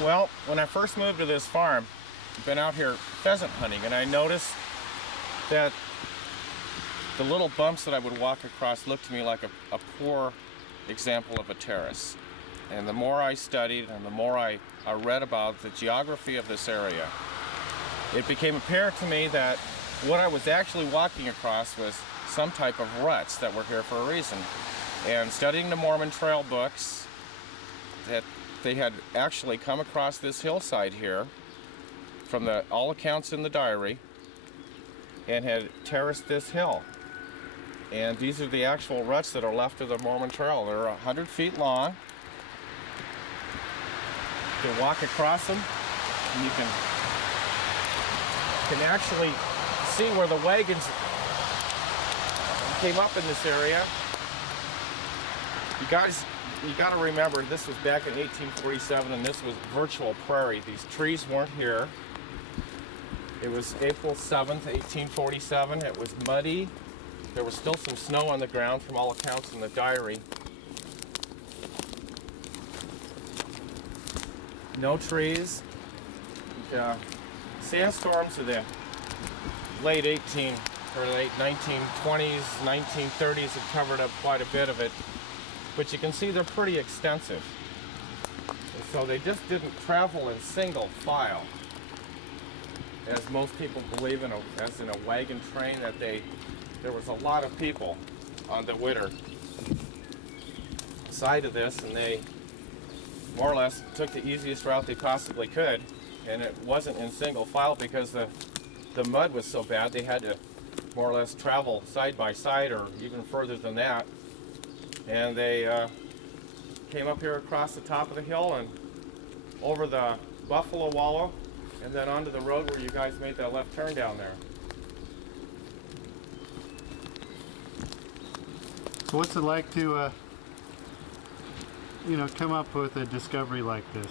Well, when I first moved to this farm, I've been out here pheasant hunting, and I noticed that the little bumps that I would walk across looked to me like a poor example of a terrace. And the more I studied and the more I read about the geography of this area, it became apparent to me that what I was actually walking across was some type of ruts that were here for a reason. And studying the Mormon Trail books, that they had actually come across this hillside here from all accounts in the diary and had terraced this hill. And these are the actual ruts that are left of the Mormon Trail. They're 100 feet long. You can walk across them, and you can actually see where the wagons came up in this area. You guys, you got to remember, this was back in 1847, and this was virtual prairie. These trees weren't here. It was April 7th, 1847. It was muddy. There was still some snow on the ground from all accounts in the diary. No trees. Sandstorms of the late 1920s, 1930s have covered up quite a bit of it. But you can see they're pretty extensive. And so they just didn't travel in single file, as most people believe as in a wagon train, that there was a lot of people on the winter side of this, and they more or less took the easiest route they possibly could, and it wasn't in single file because the mud was so bad they had to more or less travel side by side or even further than that. And they came up here across the top of the hill and over the Buffalo Wallow and then onto the road where you guys made that left turn down there. So what's it like to, come up with a discovery like this?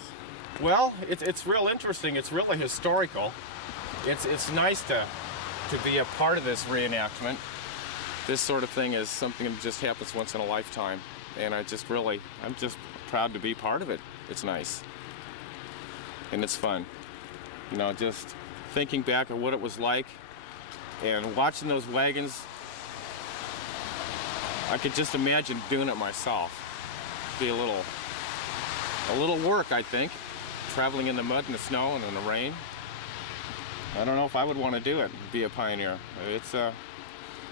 Well, it's real interesting. It's really historical. It's nice to be a part of this reenactment. This sort of thing is something that just happens once in a lifetime, and I'm just proud to be part of it. It's nice, and it's fun. Just thinking back at what it was like and watching those wagons, I could just imagine doing it myself. Be a little work, I think, traveling in the mud and the snow and in the rain. I don't know if I would want to do it, be a pioneer. It's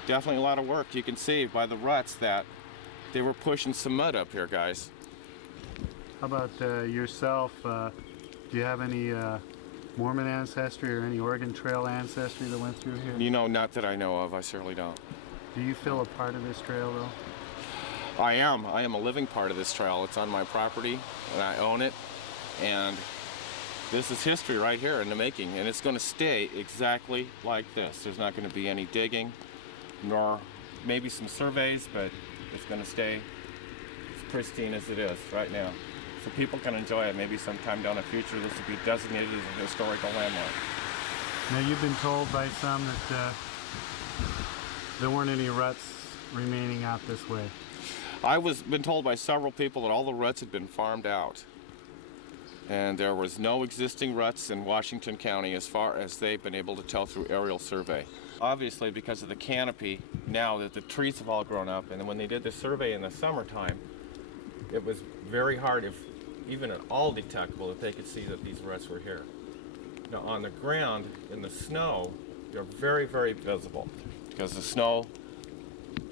definitely a lot of work. You can see by the ruts that they were pushing some mud up here, guys. How about yourself? Do you have any Mormon ancestry or any Wagon Trail ancestry that went through here? Not that I know of. I certainly don't. Do you feel a part of this trail, though? I am a living part of this trail. It's on my property, and I own it. And this is history right here in the making, and it's going to stay exactly like this. There's not going to be any digging, nor maybe some surveys, but it's going to stay as pristine as it is right now. So people can enjoy it. Maybe sometime down the future this will be designated as a historical landmark. Now, you've been told by some that there weren't any ruts remaining out this way. I been told by several people that all the ruts had been farmed out. And there was no existing ruts in Washington County as far as they've been able to tell through aerial survey. Obviously, because of the canopy, now that the trees have all grown up, and when they did the survey in the summertime, it was very hard, if even at all detectable, that they could see that these ruts were here. Now, on the ground, in the snow, they're very, very visible, because the snow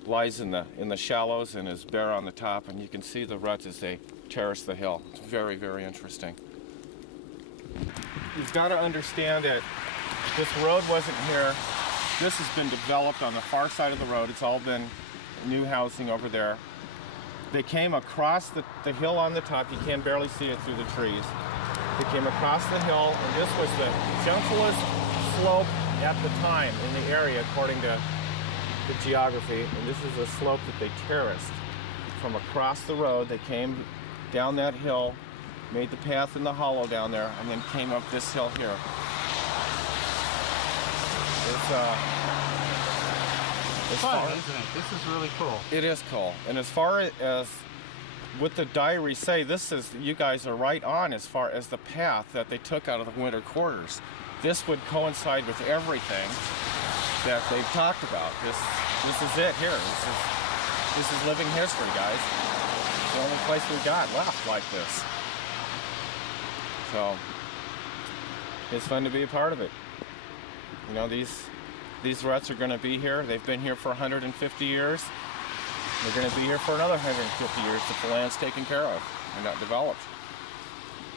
lies in the shallows and is bare on the top, and you can see the ruts as they terrace the hill. It's very, very interesting. You've got to understand that this road wasn't here. This has been developed on the far side of the road. It's all been new housing over there. They came across the hill on the top. You can barely see it through the trees. They came across the hill, and this was the gentlest slope at the time in the area, according to the geography. And this is a slope that they terraced from across the road. They came down that hill, made the path in the hollow down there, and then came up this hill here. It's fun, isn't it? This is really cool. It is cool. And as far as what the diaries say, you guys are right on as far as the path that they took out of the winter quarters. This would coincide with everything that they've talked about. This is it here. This is living history, guys. It's the only place we got left like this. So it's fun to be a part of it. You know, these ruts are going to be here. They've been here for 150 years. They're going to be here for another 150 years if the land's taken care of and not developed.